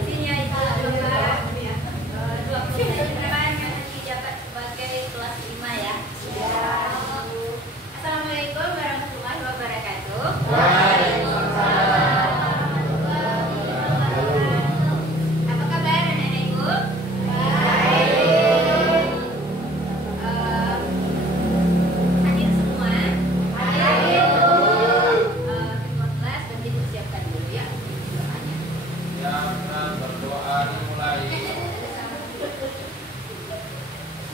Isinya itu adalah 20 yang dijabat sebagai kelas 5 ya. Assalamualaikum warahmatullahi wabarakatuh. Apa kabar anak-anak ibu? Hadir semua? Hadir. Kelas dan dipersiapkan dulu ya. Jangan berdoa dimulai.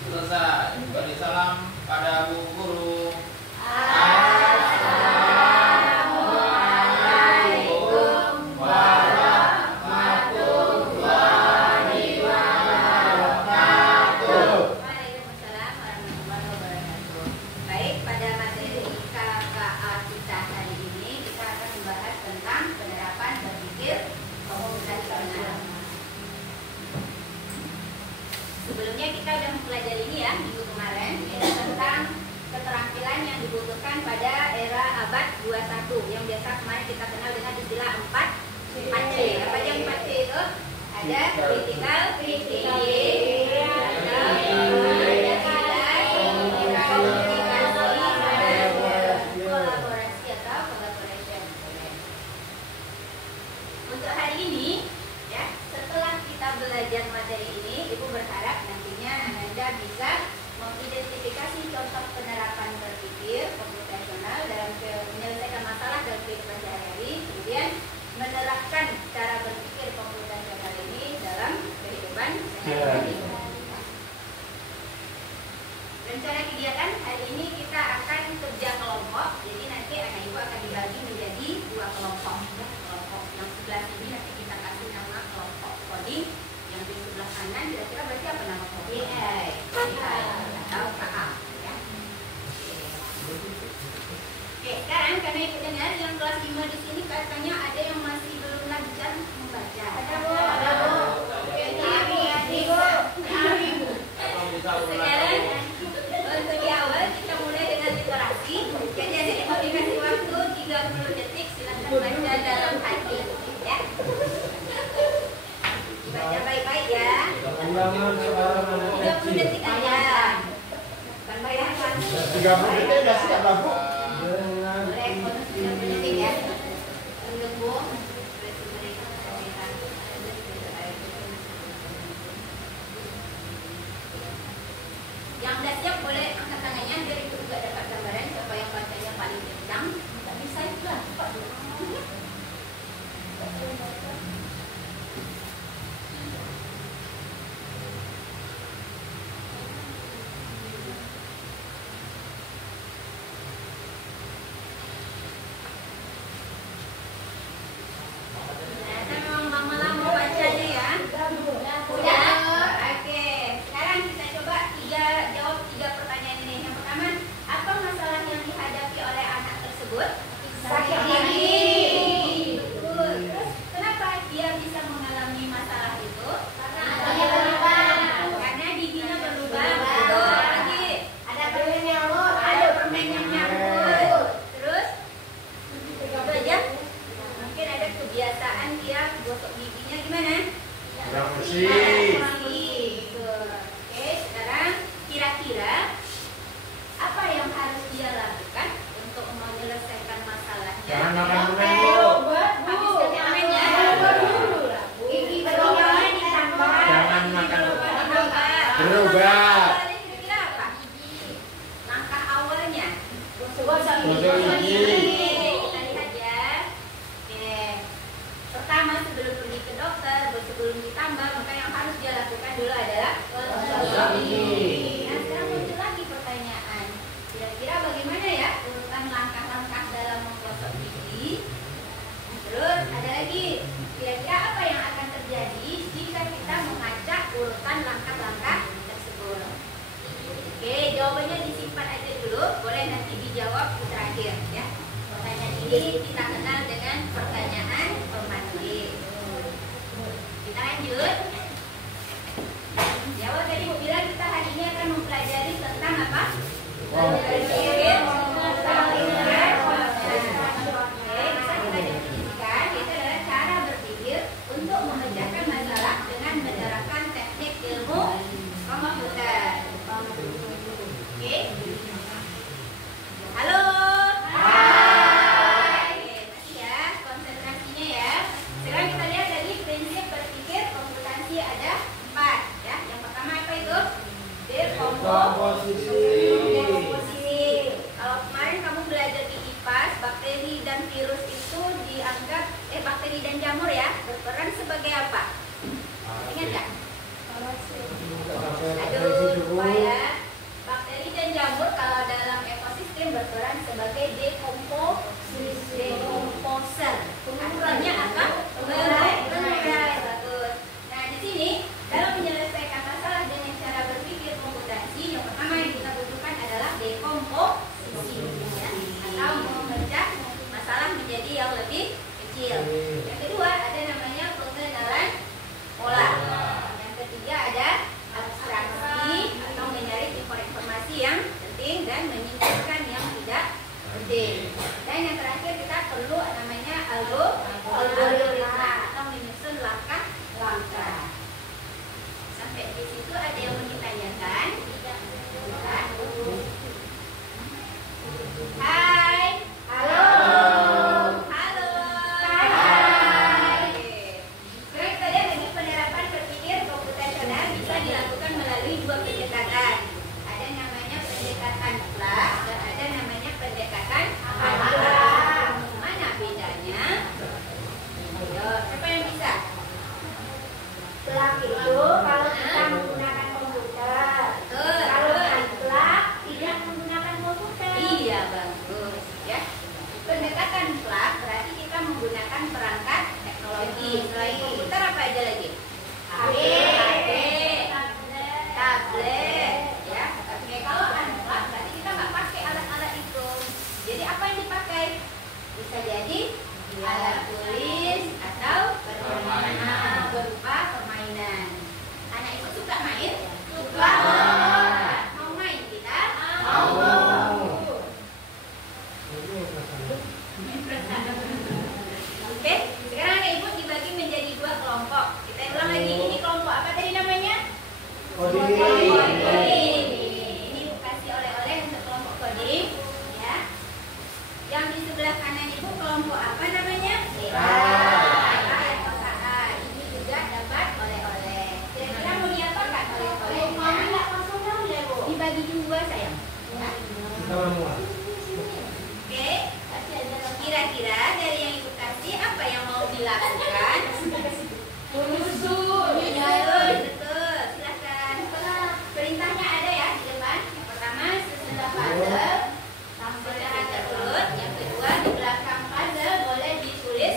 Selesai. Beri salam pada Bu Guru. Assalamualaikum warahmatullahi wabarakatuh. Waalaikumsalam warahmatullahi wabarakatuh. Baik, pada materi KKA kita hari ini kita akan membahas tentang penerapan berpikir komputasional. Sebelumnya kita sudah mempelajari ini ya minggu kemarin, ini tentang keterampilan yang dibutuhkan pada era abad 21 yang biasa kemarin kita kenal dengan istilah 4C. Apa aja 4C itu? Ada critical thinking, ada kolaborasi atau collaboration. Untuk hari ini ya, setelah kita belajar materi ini, Ibu berharap nantinya Anda bisa mengidentifikasi contoh penerapan berpikir komputasional dalam menyelesaikan masalah dalam kehidupan sehari-hari, kemudian menerapkan cara berpikir komputasional ini dalam kehidupan sehari-hari. Rencana kegiatan hari ini kita akan kerja kelompok, jadi nanti anak ibu akan dibagi menjadi 2 kelompok. Ya, kelompok yang sebelah sini nanti kita kasih nama kelompok coding, yang di sebelah kanan kira-kira berarti apa nama kelompoknya? Atau KA ya. Oke, sekarang karena ikut dengar yang kelas 5 di sini katanya ada yang masih belum lancar membaca. Ada Bu. Sekarang untuk di awal kita mulai dengan literasi. Jadi ada dikasih waktu 30 detik, silahkan baca dalam hati ya. Baca baik-baik ya. 30 detik aja. Bukan bayangan. 30 detik udah siap lah Bu. Boleh bonus 30 detik ya. Tunggu. Yang udah siap boleh angkat tangannya biar ibu juga dapat gambaran siapa yang bacanya paling kencang. Nggak bisa itu lah. Pertama sebelum pergi ke dokter, sebelum ditambal, maka yang dianggap bakteri dan jamur ya berperan sebagai apa? Ingat nggak? Aduh, lupa ya. Bakteri dan jamur kalau dalam ekosistem berperan sebagai decomposer. Artinya apa? Pengurai. Bagus. Nah, di sini dalam menyelesaikan masalah dengan cara berpikir komputasi, yang pertama yang kita butuhkan adalah dekomposisi, ya, atau memecah masalah menjadi yang lebih kecil. Yang kedua ada namanya pengenalan pola. Yang ketiga ada abstraksi atau menyaring informasi yang penting dan menyingkirkan yang tidak penting. Dan yang terakhir kita perlu namanya algoritma atau menyusun langkah-langkah. Sampai di situ ada yang mau ditanyakan? Hai. Halo. Halo. Hai. Sekarang kita lihat lagi penerapan berpikir komputasional bisa dilakukan melalui dua pendekatan. Ada namanya pendekatan plug dan ada namanya pendekatan abstrak. Mana bedanya? Ayo, siapa yang bisa? Plug itu kalau kita menggunakan komputer. Kalau unplug tidak menggunakan komputer. Iya, bagus ya. Pendekatan plug berarti kita menggunakan perangkat teknologi. Selain komputer apa aja lagi? HP, tablet, ya. Oke, kalau unplug berarti kita nggak pakai alat-alat itu. Jadi apa yang dipakai? Bisa jadi alat tulis atau permainan berupa permainan. Anak itu suka main? Suka. Mau main kita? Mau. Oke, sekarang anak ibu dibagi menjadi dua kelompok. Kita ulang lagi. Ini kelompok apa tadi namanya? Coding. Ini ibu kasih oleh-oleh untuk kelompok coding, ya. Yang di sebelah kanan ibu kelompok apa namanya? Ini juga dapat oleh-oleh. Kira-kira mau diapakan oleh-olehnya? Dibagi dua sayang. Ya. Oke. Kira-kira dari yang ibu kasih apa yang mau dilakukan? Menyusun. Betul. Silakan. Perintahnya ada ya di depan. Yang pertama sesudah puzzle secara terurut. Yang kedua di belakang puzzle boleh ditulis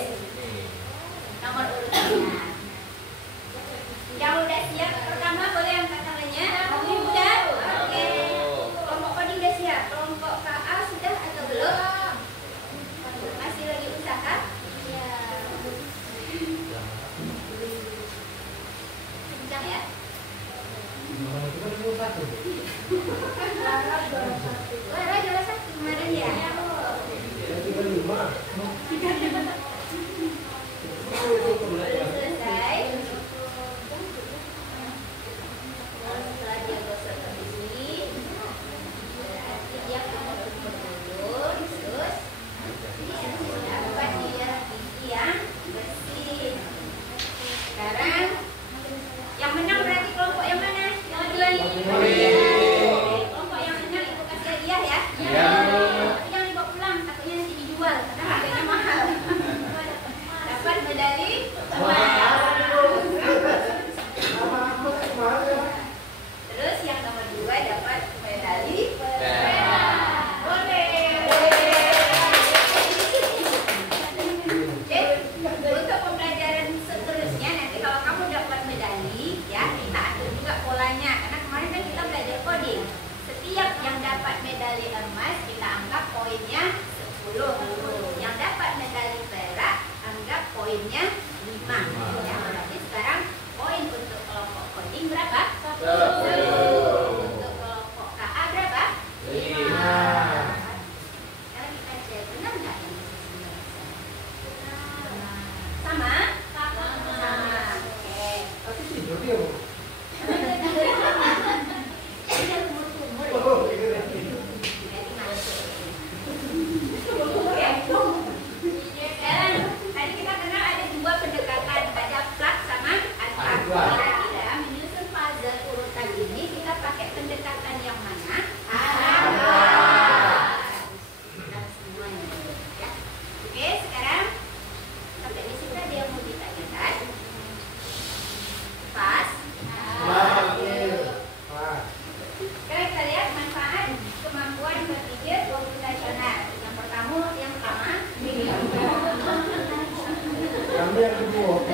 Ini yang kedua. Oke.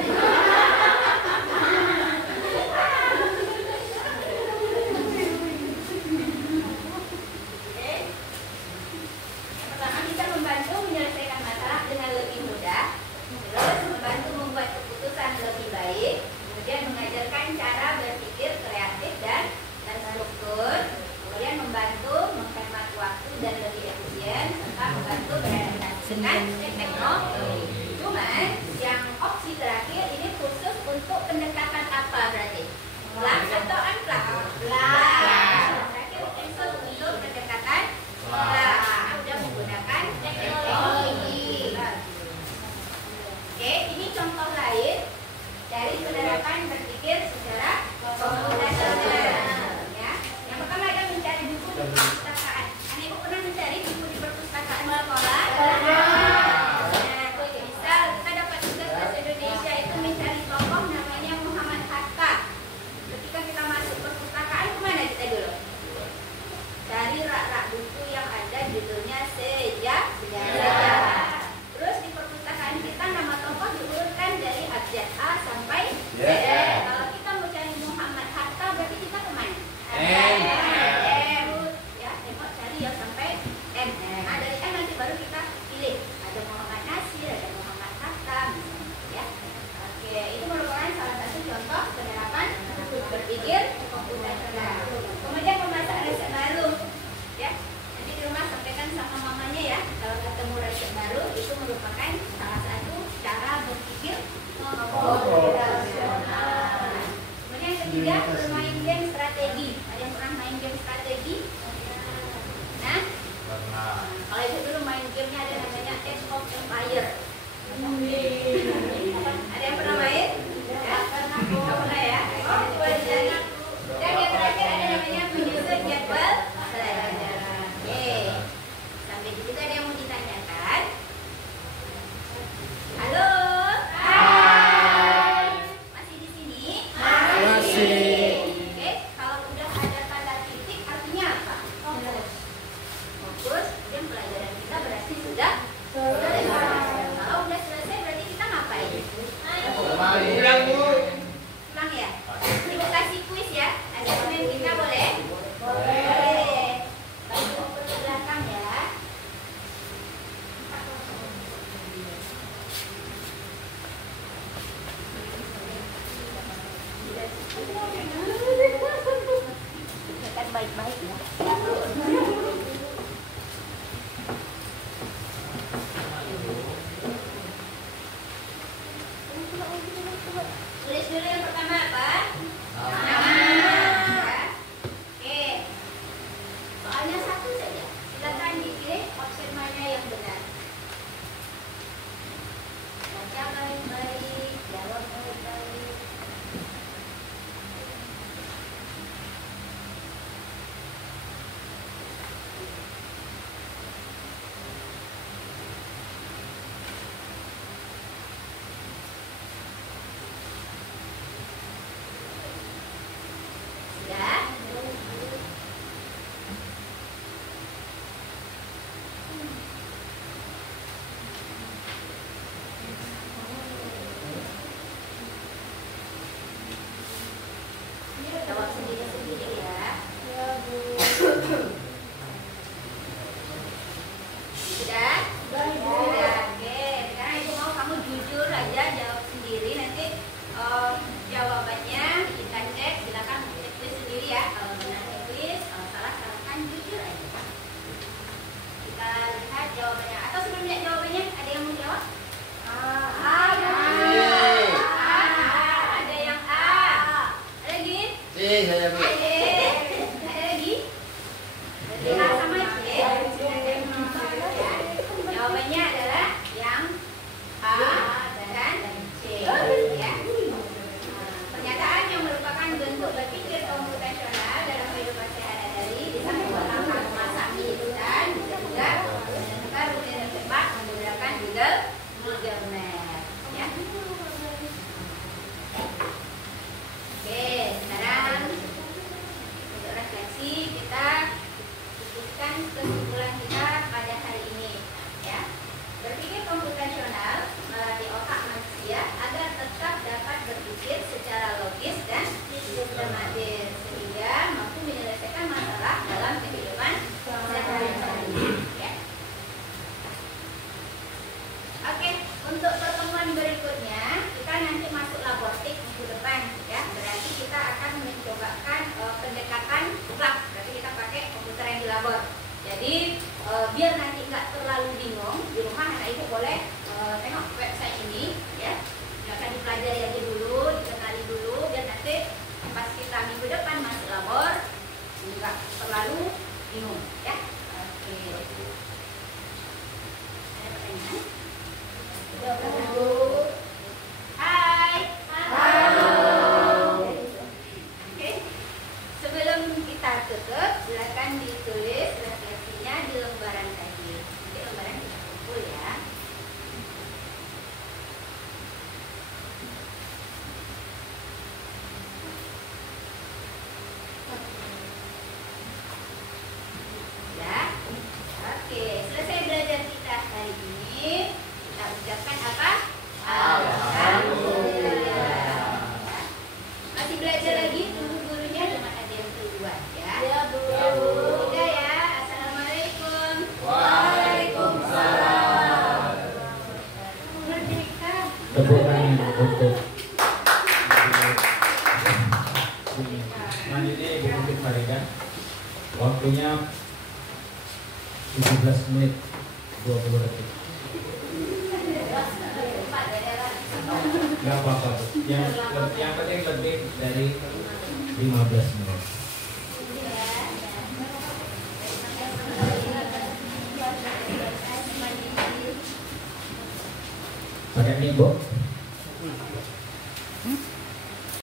Yang pertama kita membantu menyelesaikan masalah dengan lebih mudah, terus membantu membuat keputusan lebih baik, kemudian mengajarkan cara berpikir kreatif dan terstruktur, kemudian membantu menghemat waktu dan lebih efisien, serta membantu beradaptasi dengan teknologi. Cuman yang opsi terakhir ini khusus untuk pendekatan apa berarti? Plug atau unplug? Plug. Terakhir khusus untuk pendekatan plug. Udah menggunakan teknologi. Oke, ini contoh lain dari penerapan berpikir secara komputasional. Ya, yang pertama ada mencari buku di perpustakaan. Anak ibu pernah mencari buku di perpustakaan sekolah? Misal kita dapat tugas bahasa Indonesia itu mencari tokoh namanya Muhammad Hatta. Ketika kita masuk perpustakaan, kemana kita dulu? Cari rak-rak buku yang ada judulnya sejarah. Terus di perpustakaan kita nama tokoh diurutkan dari abjad A sampai Z. Kalau kita mau cari Muhammad Hatta berarti kita kemana? Ya, tengok cari yang sampai M. Nah, dari M nanti baru kita pilih. Ada Muhammad Nasir, ada Muhammad Hatta, misalnya. Ya. Oke, itu merupakan salah satu contoh penerapan berpikir komputasional. Kemudian memasak resep baru. Ya, nanti di rumah sampaikan sama mamanya ya. Kalau ketemu resep baru itu merupakan salah satu cara berpikir komputasional. Kemudian yang ketiga bermain game strategi. Ada yang pernah main game strategi? Nah, kalau itu dulu main gamenya ada namanya Age of Empire. Ada yang pernah main? Ya? Nggak pernah ya? Oh, coba dicari. Dan yang terakhir ada namanya menyusun jadwal pelajaran. Oke. Sampai di situ ada yang mau ditanyakan? Halo? Hai. Masih di sini? Masih. Oke, kalau udah ada tanda titik artinya apa? Fokus, kemudian pelajaran kita berarti sudah selesai. Kalau udah selesai berarti kita ngapain? Pulang, Bu. Pulang ya? Ibu kasih kuis ya. Ada teman kita boleh? Boleh. Bagi buku di belakang ya. Kan baik-baik ya. Tulis dulu yang pertama apa? Nama. Ya. Oke. Soalnya satu saja. Silakan dipilih opsi mana yang benar. Baca baik-baik, jawab baik-baik. Waktunya 17 menit 20 detik. Gak apa-apa, yang penting lebih dari 15 menit. Pakai mie, Bu?